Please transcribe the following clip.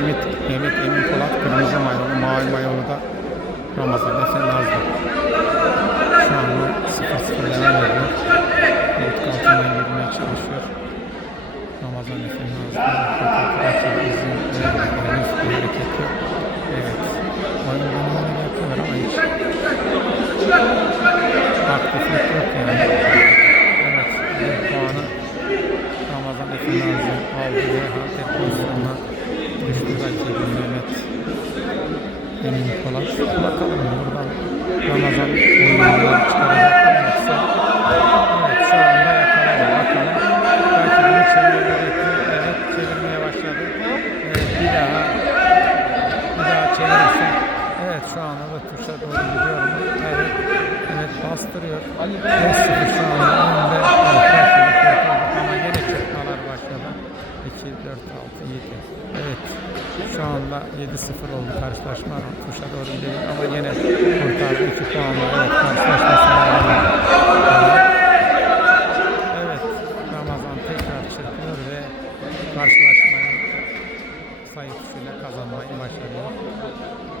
Mehmet, Mehmet Emin Polat kırmızı mayolu, mavi mayolu da Ramazan Efe Nazlı. Şu anda 0-0 devam ediyor. Koltuk altından girmeye çalışıyor. Ramazan Efe Nazlı. Rakibi izin vermiyor. Bir hareket yok. Evet. Oyun bunları yapıyorlar ama hiç. Aktiflik yok yani. Evet. Bir puanı Ramazan Efe Nazlı aldı ve hareket pozisyonuna düştü rakibi Mehmet Emin Polat. Bakalım buradan Ramazan oyuncuları çıkaracak mı yoksa Evet şu anda yakaladı. Bakalım. Belki bunu mi? Evet çevirmeye başladı. Evet bir daha bir daha çevirirse Evet şu anda da tuşa doğru gidiyor mu? Evet. Evet bastırıyor. 5-0 4, 6, 7. Evet. Şu anda 7-0 oldu karşılaşma. Tuşa doğru değil ama yine kurtardı 2 puanla. Evet karşılaşma. Evet. Ramazan tekrar çırpınır ve karşılaşmayı sayısıyla kazanmayı başarıyor.